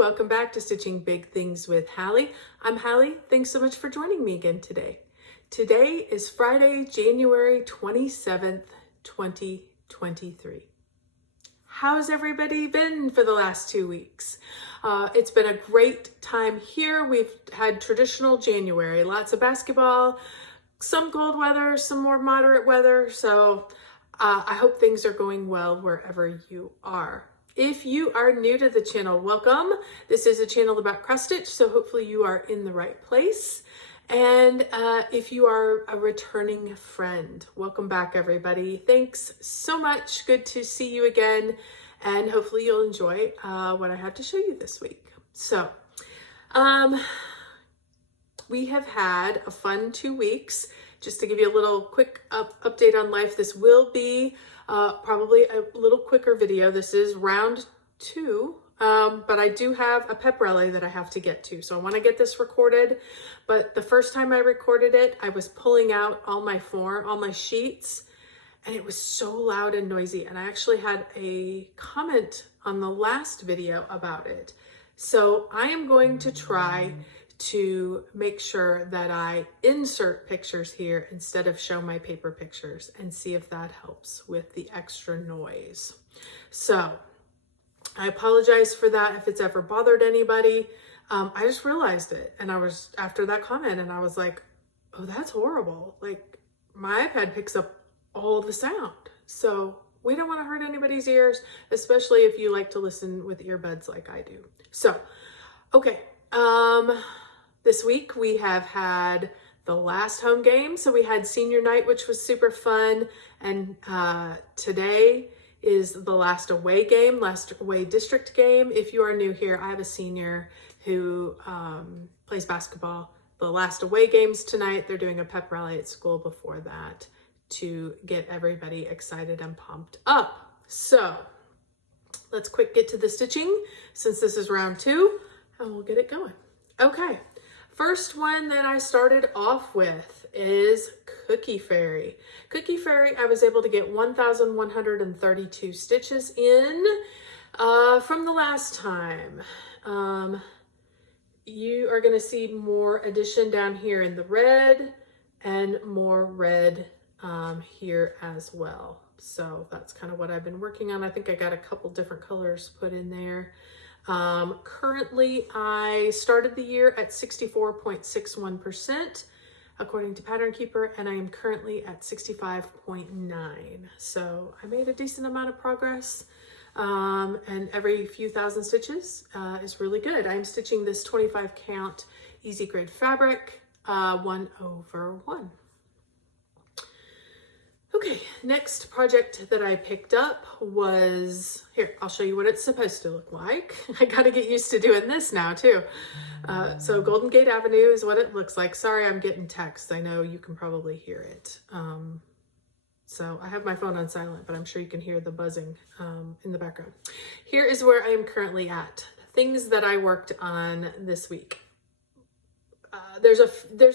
welcome back to Stitching Big Things with Hallie. I'm Hallie. Thanks so much for joining me again today. Today is Friday, January 27th, 2023. How's everybody been for the last 2 weeks? It's been a great time here. We've had traditional January, lots of basketball, some cold weather, some more moderate weather. So I hope things are going well wherever you are. If you are new to the channel, welcome. This is a channel about cross stitch, so hopefully you are in the right place. And if you are a returning friend, welcome back everybody. Thanks so much. Good to see you again. And hopefully you'll enjoy what I have to show you this week. So we have had a fun 2 weeks. Just to give you a little quick update on life, this will be probably a little quicker video. This is round 2, but I do have a pep rally that I have to get to. So I want to get this recorded, but the first time I recorded it, I was pulling out all my sheets, and it was so loud and noisy. And I actually had a comment on the last video about it. So I am going to try to make sure that I insert pictures here instead of show my paper pictures and see if that helps with the extra noise. So I apologize for that if it's ever bothered anybody. I just realized it, and I was after that comment and I was like, oh, that's horrible. Like, my iPad picks up all the sound. So we don't want to hurt anybody's ears, especially if you like to listen with earbuds like I do. So, okay. This week we have had the last home game. So we had senior night, which was super fun. And today is the last away game, last away district game. If you are new here, I have a senior who plays basketball. The last away games tonight, they're doing a pep rally at school before that to get everybody excited and pumped up. So let's quick get to the stitching since this is round 2, and we'll get it going. Okay. First one that I started off with is Cookie Fairy. Cookie Fairy, I was able to get 1,132 stitches in from the last time. You are going to see more addition down here in the red and more red here as well. So that's kind of what I've been working on. I think I got a couple different colors put in there. Currently, I started the year at 64.61% according to Pattern Keeper, and I am currently at 65.9. So I made a decent amount of progress, and every few thousand stitches is really good. I'm stitching this 25 count easy grade fabric, 1/1. Okay, next project that I picked up was, here, I'll show you what it's supposed to look like. I gotta get used to doing this now too. So Golden Gate Avenue is what it looks like. Sorry, I'm getting text. I know you can probably hear it. So I have my phone on silent, but I'm sure you can hear the buzzing in the background. Here is where I am currently at. Things that I worked on this week. There's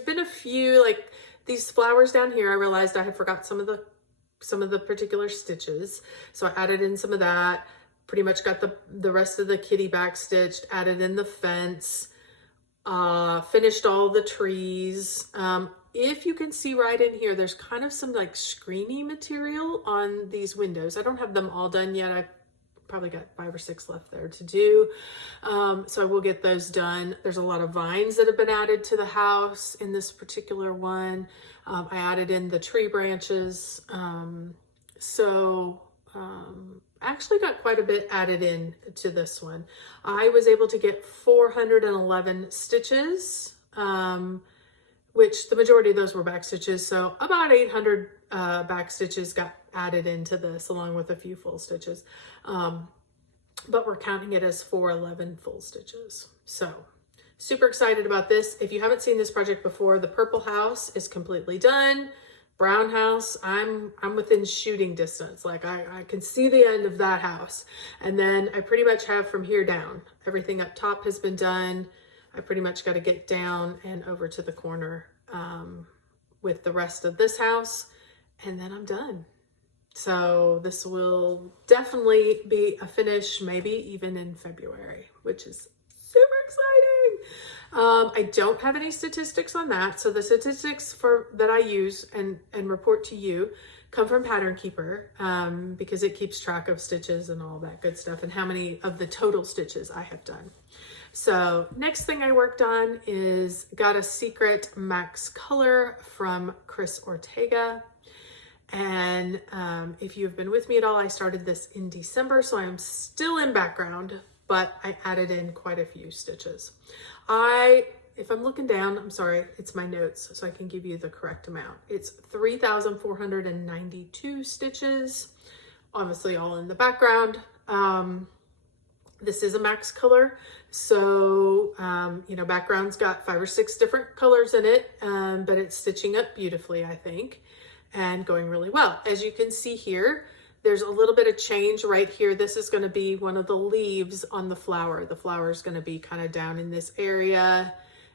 been a few, like, these flowers down here, I realized I had forgot some of the particular stitches. So I added in some of that, pretty much got the rest of the kitty back stitched, added in the fence, finished all the trees. If you can see right in here, there's kind of some like screeny material on these windows. I don't have them all done yet. I've probably got 5 or 6 left there to do. So I will get those done. There's a lot of vines that have been added to the house in this particular one. I added in the tree branches. Actually got quite a bit added in to this one. I was able to get 411 stitches, which the majority of those were back stitches. So about 800 back stitches got added into this along with a few full stitches. But we're counting it as 411 full stitches. So super excited about this. If you haven't seen this project before, the purple house is completely done. Brown house, I'm within shooting distance. Like I can see the end of that house. And then I pretty much have from here down. Everything up top has been done. I pretty much got to get down and over to the corner with the rest of this house, and then I'm done. So this will definitely be a finish, maybe even in February, which is exciting. I don't have any statistics on that. So the statistics that I use and report to you come from Pattern Keeper, because it keeps track of stitches and all that good stuff and how many of the total stitches I have done. So next thing I worked on is got a secret Max color from Chris Ortega. And if you've been with me at all, I started this in December, so I am still in background, but I added in quite a few stitches. If I'm looking down, I'm sorry, it's my notes, so I can give you the correct amount. It's 3,492 stitches, obviously all in the background. This is a Max color, so background's got 5 or 6 different colors in it, but it's stitching up beautifully, I think, and going really well. As you can see here, there's a little bit of change right here. This is going to be one of the leaves on the flower. The flower is going to be kind of down in this area,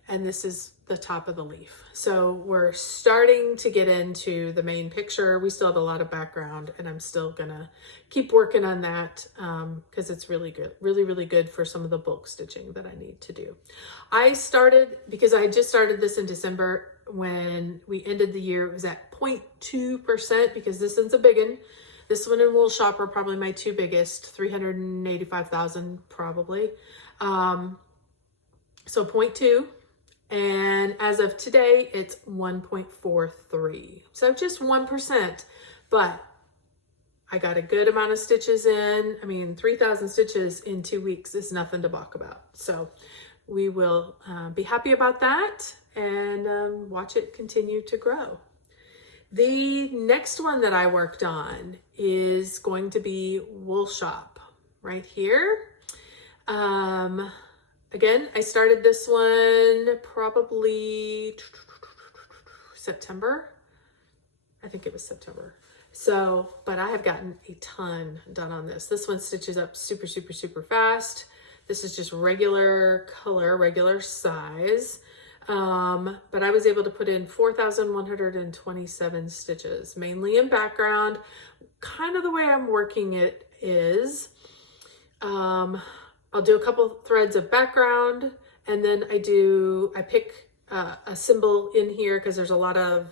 and this is the top of the leaf. So we're starting to get into the main picture. We still have a lot of background, and I'm still gonna keep working on that because it's really good, really good for some of the bulk stitching that I need to do. Because I just started this in December. When we ended the year, it was at 0.2% because this one's a big one. This one and Wool Shop are probably my 2 biggest, 385,000 probably. So 0.2. And as of today, it's 1.43. So just 1%, but I got a good amount of stitches in. I mean, 3,000 stitches in 2 weeks is nothing to balk about. So we will be happy about that and watch it continue to grow. The next one that I worked on is going to be Wool Shop right here. Again, I started this one probably September. I think it was September. So, but I have gotten a ton done on this. This one stitches up super fast. This is just regular color, regular size. But I was able to put in 4,127 stitches, mainly in background. Kind of the way I'm working it is, I'll do a couple threads of background, and then I pick a symbol in here because there's a lot of,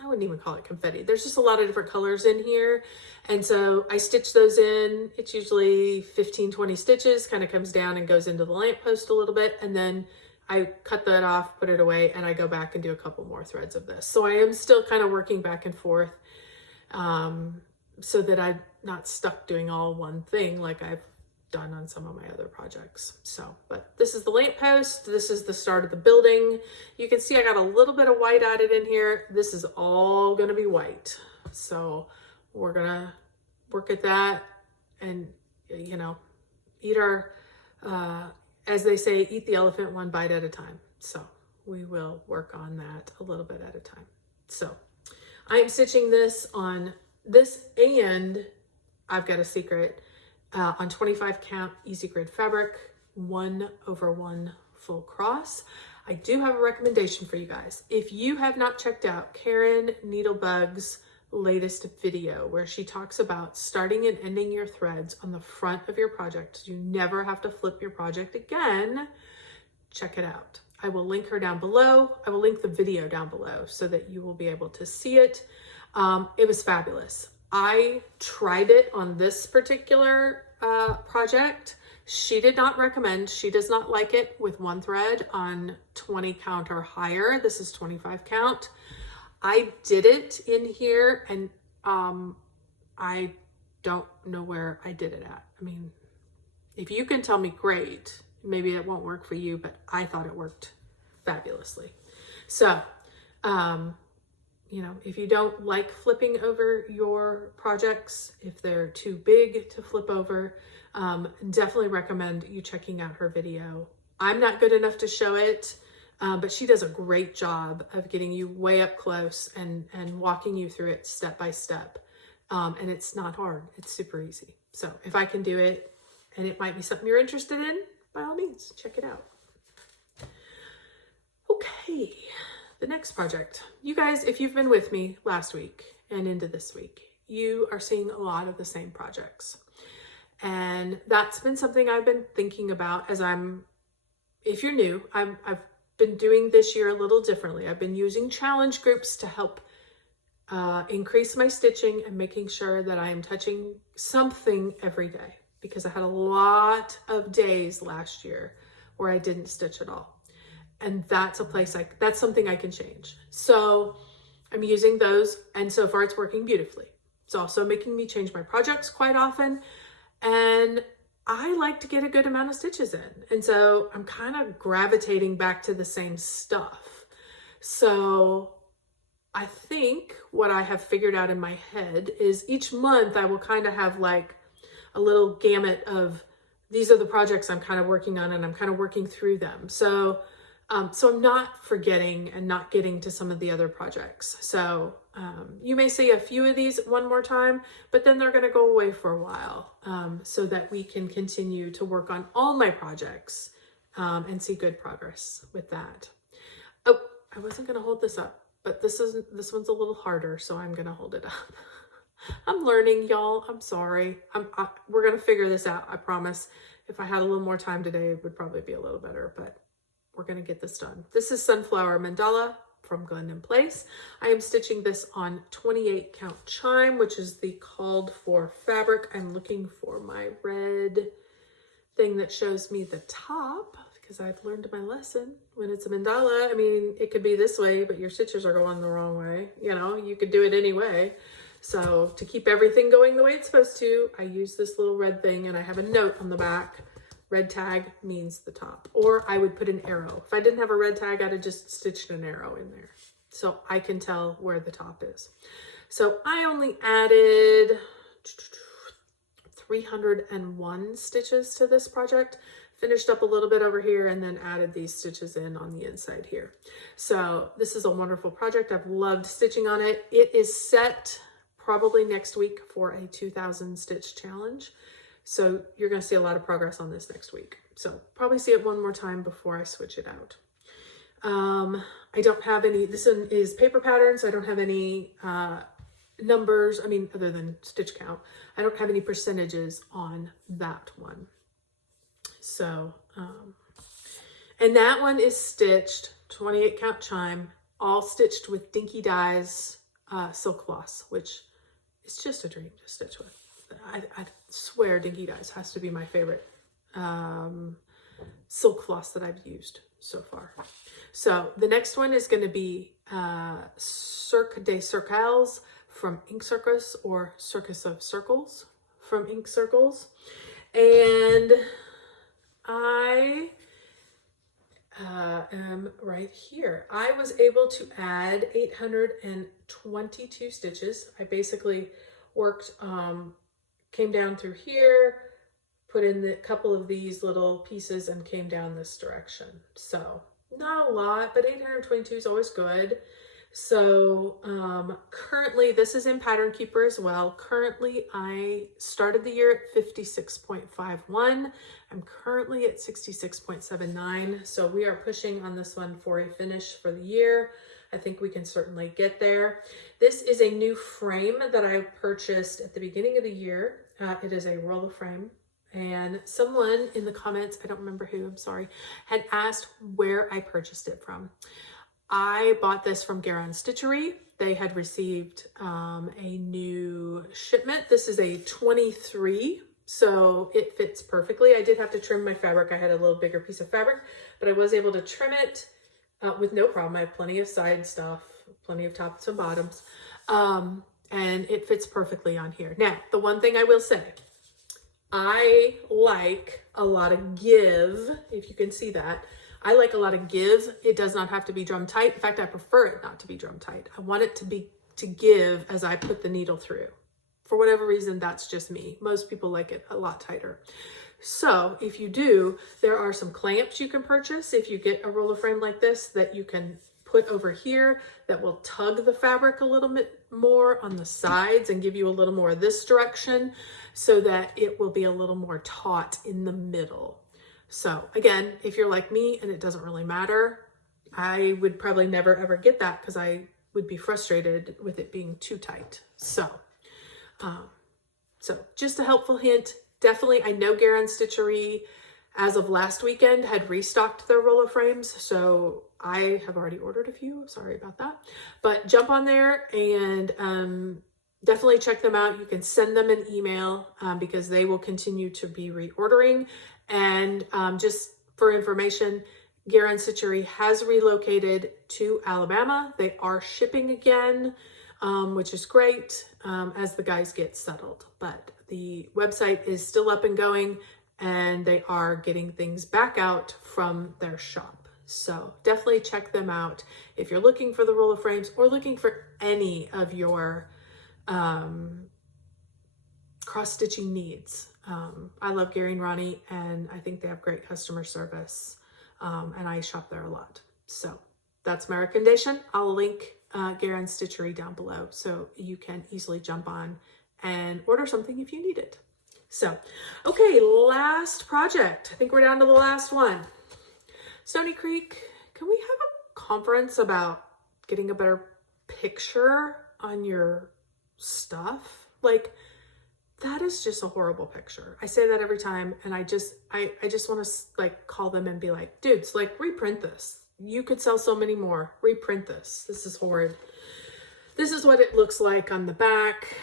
I wouldn't even call it confetti. There's just a lot of different colors in here. And so I stitch those in. It's usually 15, 20 stitches, kind of comes down and goes into the lamppost a little bit. And then I cut that off, put it away, and I go back and do a couple more threads of this. So I am still kind of working back and forth so that I'm not stuck doing all one thing like I've done on some of my other projects. So, but this is the lamppost. This is the start of the building. You can see I got a little bit of white added in here. This is all going to be white. So we're going to work at that and, eat our, as they say, eat the elephant one bite at a time. So we will work on that a little bit at a time. So I am stitching this on this, and I've got a secret on 25 count easy grid fabric, 1/1 full cross. I do have a recommendation for you guys. If you have not checked out Karen Needlebug's latest video where she talks about starting and ending your threads on the front of your project, so you never have to flip your project again, check it out. I will link her down below. I will link the video down below so that you will be able to see it. It was fabulous. I tried it on this particular project. She did not recommend, she does not like it with one thread on 20 count or higher. This is 25 count. I did it in here, and I don't know where I did it at. I mean, if you can tell me, great. Maybe it won't work for you, but I thought it worked fabulously. So, if you don't like flipping over your projects, if they're too big to flip over, definitely recommend you checking out her video. I'm not good enough to show it, but she does a great job of getting you way up close and walking you through it step by step. And it's not hard. It's super easy. So if I can do it and it might be something you're interested in, by all means, check it out. Okay, the next project. You guys, if you've been with me last week and into this week, you are seeing a lot of the same projects. And that's been something I've been thinking about as I'm if you're new, I've been doing this year a little differently. I've been using challenge groups to help increase my stitching and making sure that I am touching something every day, because I had a lot of days last year where I didn't stitch at all. And that's a place that's something I can change. So I'm using those, and so far it's working beautifully. It's also making me change my projects quite often, and I like to get a good amount of stitches in. And so I'm kind of gravitating back to the same stuff. So I think what I have figured out in my head is each month I will kind of have like a little gamut of, these are the projects I'm kind of working on and I'm kind of working through them. So I'm not forgetting and not getting to some of the other projects. So you may see a few of these one more time, but then they're going to go away for a while, so that we can continue to work on all my projects and see good progress with that. Oh, I wasn't going to hold this up, but this one's a little harder, so I'm going to hold it up. I'm learning, y'all. I'm sorry. We're going to figure this out. I promise. If I had a little more time today, it would probably be a little better, but we're going to get this done. This is Sunflower Mandala from Glendon Place. I am stitching this on 28 count chime, which is the called for fabric. I'm looking for my red thing that shows me the top, because I've learned my lesson. When it's a mandala, I mean, it could be this way, but your stitches are going the wrong way. You know, you could do it anyway. So to keep everything going the way it's supposed to, I use this little red thing, and I have a note on the back. Red tag means the top, or I would put an arrow. If I didn't have a red tag, I'd have just stitched an arrow in there, so I can tell where the top is. So I only added 301 stitches to this project, finished up a little bit over here, and then added these stitches in on the inside here. So this is a wonderful project. I've loved stitching on it. It is set probably next week for a 2,000 stitch challenge. So you're going to see a lot of progress on this next week. So probably see it one more time before I switch it out. I don't have any, this one is paper pattern, so I don't have any numbers, I mean, other than stitch count. I don't have any percentages on that one. So, and that one is stitched, 28 count chime, all stitched with Dinky Dye's silk floss, which is just a dream to stitch with. I swear Dinky Dyes has to be my favorite silk floss that I've used so far. So the next one is going to be Circa Day Circles from Ink Circus, or Circus of Circles from Ink Circles. And I am right here. I was able to add 822 stitches. I basically worked, came down through here, put in a couple of these little pieces, and came down this direction. So not a lot, but 822 is always good. So currently, this is in Pattern Keeper as well. Currently, I started the year at 56.51. I'm currently at 66.79. So we are pushing on this one for a finish for the year. I think we can certainly get there. This is a new frame that I purchased at the beginning of the year. It is a roller frame, and someone in the comments, I don't remember who, I'm sorry, had asked where I purchased it from. I bought this from Garens Stitchery. They had received a new shipment. This is a 23, so it fits perfectly. I did have to trim my fabric. I had a little bigger piece of fabric, but I was able to trim it with no problem. I have plenty of side stuff, plenty of tops and bottoms, and it fits perfectly on here. Now, the one thing I will say, I like a lot of give, if you can see that. I like a lot of give. It does not have to be drum tight. In fact, I prefer it not to be drum tight. I want it to give as I put the needle through. For whatever reason, that's just me. Most people like it a lot tighter. So if you do, there are some clamps you can purchase if you get a roller frame like this that you can put over here that will tug the fabric a little bit more on the sides and give you a little more of this direction, so that it will be a little more taut in the middle. So again, if you're like me and it doesn't really matter, I would probably never ever get that because I would be frustrated with it being too tight. So just a helpful hint. Definitely, I know Garens Stitchery as of last weekend, had restocked their roller frames. So I have already ordered a few. Sorry about that. But jump on there and definitely check them out. You can send them an email because they will continue to be reordering. And just for information, Garens Stitchery has relocated to Alabama. They are shipping again, which is great as the guys get settled. But the website is still up and going, and they are getting things back out from their shop. So definitely check them out if you're looking for the roller frames or looking for any of your cross-stitching needs. I love Gary and Ronnie, and I think they have great customer service, and I shop there a lot. So that's my recommendation. I'll link Garens Stitchery down below so you can easily jump on and order something if you need it. So, okay, last project. I think we're down to the last one. Stoney Creek, can we have a conference about getting a better picture on your stuff? Like, that is just a horrible picture. I say that every time, and I just want to like call them and be like, dudes, like reprint this. You could sell so many more. Reprint this. This is horrid. This is what it looks like on the back.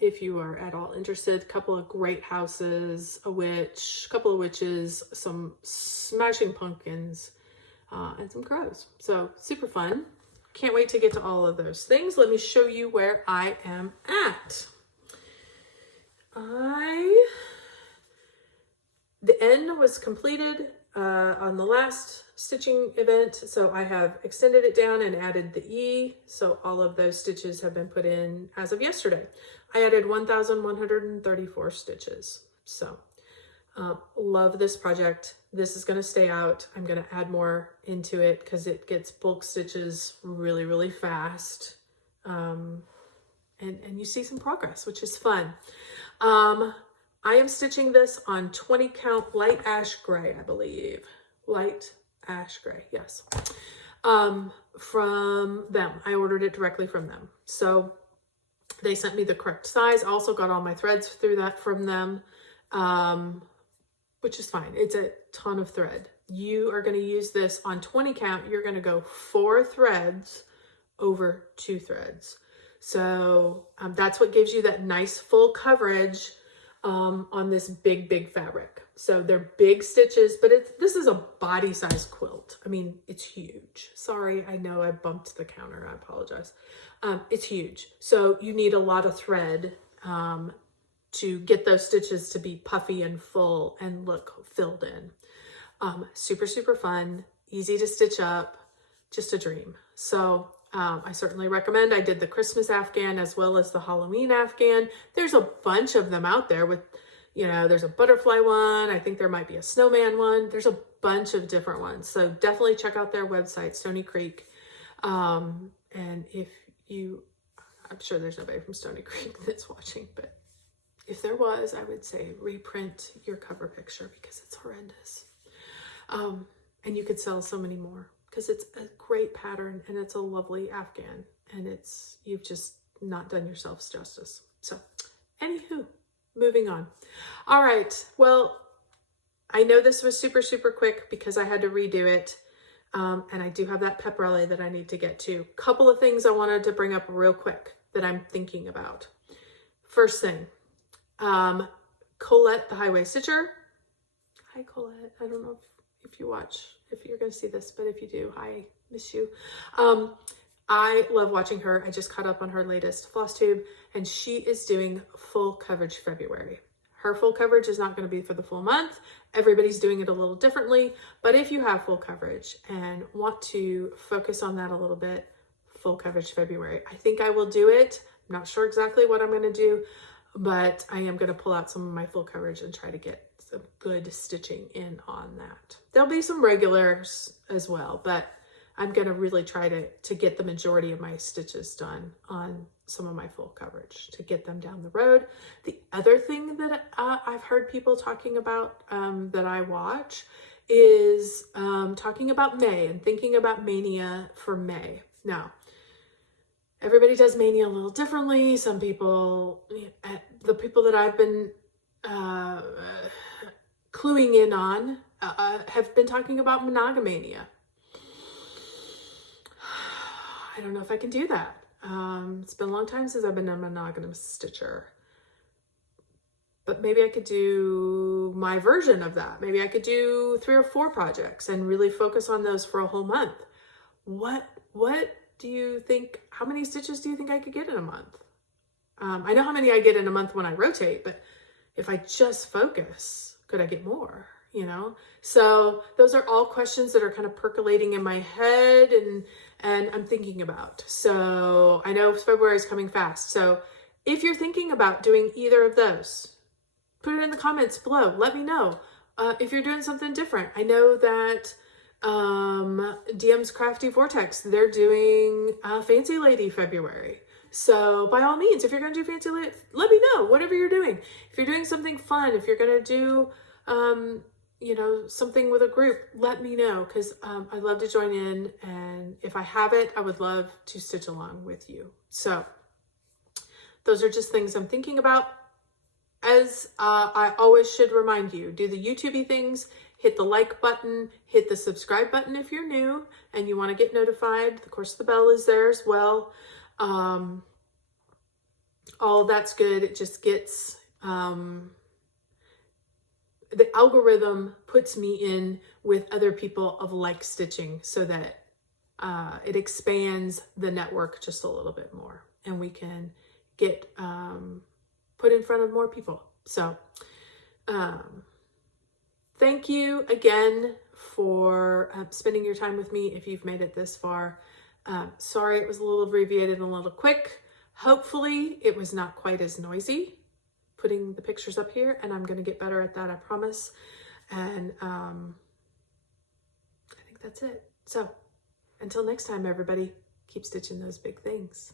If you are at all interested, a couple of great houses, a witch, a couple of witches, some smashing pumpkins, and some crows. So super fun. Can't wait to get to all of those things. Let me show you where I am at. The end was completed on the last stitching event, so I have extended it down and added the E, so all of those stitches have been put in as of yesterday. I added 1,134 stitches, so love this project. This is going to stay out. I'm going to add more into it because it gets bulk stitches really, really fast, and you see some progress, which is fun. I am stitching this on 20 count light ash gray, I believe. Light ash gray, yes. From them. I ordered it directly from them. So they sent me the correct size. I also got all my threads through that from them, which is fine. It's a ton of thread. You are going to use this on 20 count. You're going to go 4 threads over 2 threads. So that's what gives you that nice full coverage on this big fabric. So they're big stitches, but this is a body size quilt. I mean, it's huge. Sorry, I know I bumped the counter. I apologize. It's huge. So you need a lot of thread to get those stitches to be puffy and full and look filled in. Super, super fun, easy to stitch up, just a dream. So I certainly recommend. I did the Christmas Afghan as well as the Halloween Afghan. There's a bunch of them out there with, you know, there's a butterfly one. I think there might be a snowman one. There's a bunch of different ones. So definitely check out their website, Stoney Creek. And if you, I'm sure there's nobody from Stoney Creek that's watching, but if there was, I would say reprint your cover picture because it's horrendous. And you could sell so many more, because it's a great pattern and it's a lovely Afghan, and you've just not done yourselves justice. So anywho, moving on. All right. Well, I know this was super, super quick because I had to redo it. And I do have that pep rally that I need to get to. Couple of things I wanted to bring up real quick that I'm thinking about. First thing, Colette, the Highway Stitcher. Hi, Colette. I don't know if you watch, if you're going to see this, but if you do, I miss you. I love watching her. I just caught up on her latest Flosstube, and she is doing full coverage February. Her full coverage is not going to be for the full month. Everybody's doing it a little differently, but if you have full coverage and want to focus on that a little bit, full coverage February. I think I will do it. I'm not sure exactly what I'm going to do, but I am going to pull out some of my full coverage and try to get some good stitching in on that. There'll be some regulars as well, but I'm going to really try to get the majority of my stitches done on some of my full coverage to get them down the road. The other thing that I've heard people talking about that I watch is talking about May and thinking about Mania for May. Now, everybody does Mania a little differently. Some people, the people that I've been cluing in on, have been talking about monogamania. I don't know if I can do that. It's been a long time since I've been a monogamous stitcher. But maybe I could do my version of that. Maybe I could do 3 or 4 projects and really focus on those for a whole month. What do you think, how many stitches do you think I could get in a month? I know how many I get in a month when I rotate, but if I just focus, could I get more, you know? So those are all questions that are kind of percolating in my head and I'm thinking about. So I know February is coming fast. So if you're thinking about doing either of those, put it in the comments below. Let me know if you're doing something different. I know that DM's Crafty Vortex, they're doing Fancy Lady February. So by all means, if you're going to do Fancy Lady, let me know, whatever you're doing. If you're doing something fun, if you're going to do, you know, something with a group, let me know, because I'd love to join in. And if I have it, I would love to stitch along with you. So those are just things I'm thinking about. As I always should remind you, do the YouTube-y things, hit the like button, hit the subscribe button if you're new and you want to get notified. Of course, the bell is there as well. All that's good. It just gets, the algorithm puts me in with other people of like stitching so that it expands the network just a little bit more and we can get put in front of more people. So thank you again for spending your time with me if you've made it this far. Sorry it was a little abbreviated and a little quick. Hopefully it was not quite as noisy putting the pictures up here, and I'm going to get better at that, I promise. And I think that's it. So until next time, everybody, keep stitching those big things.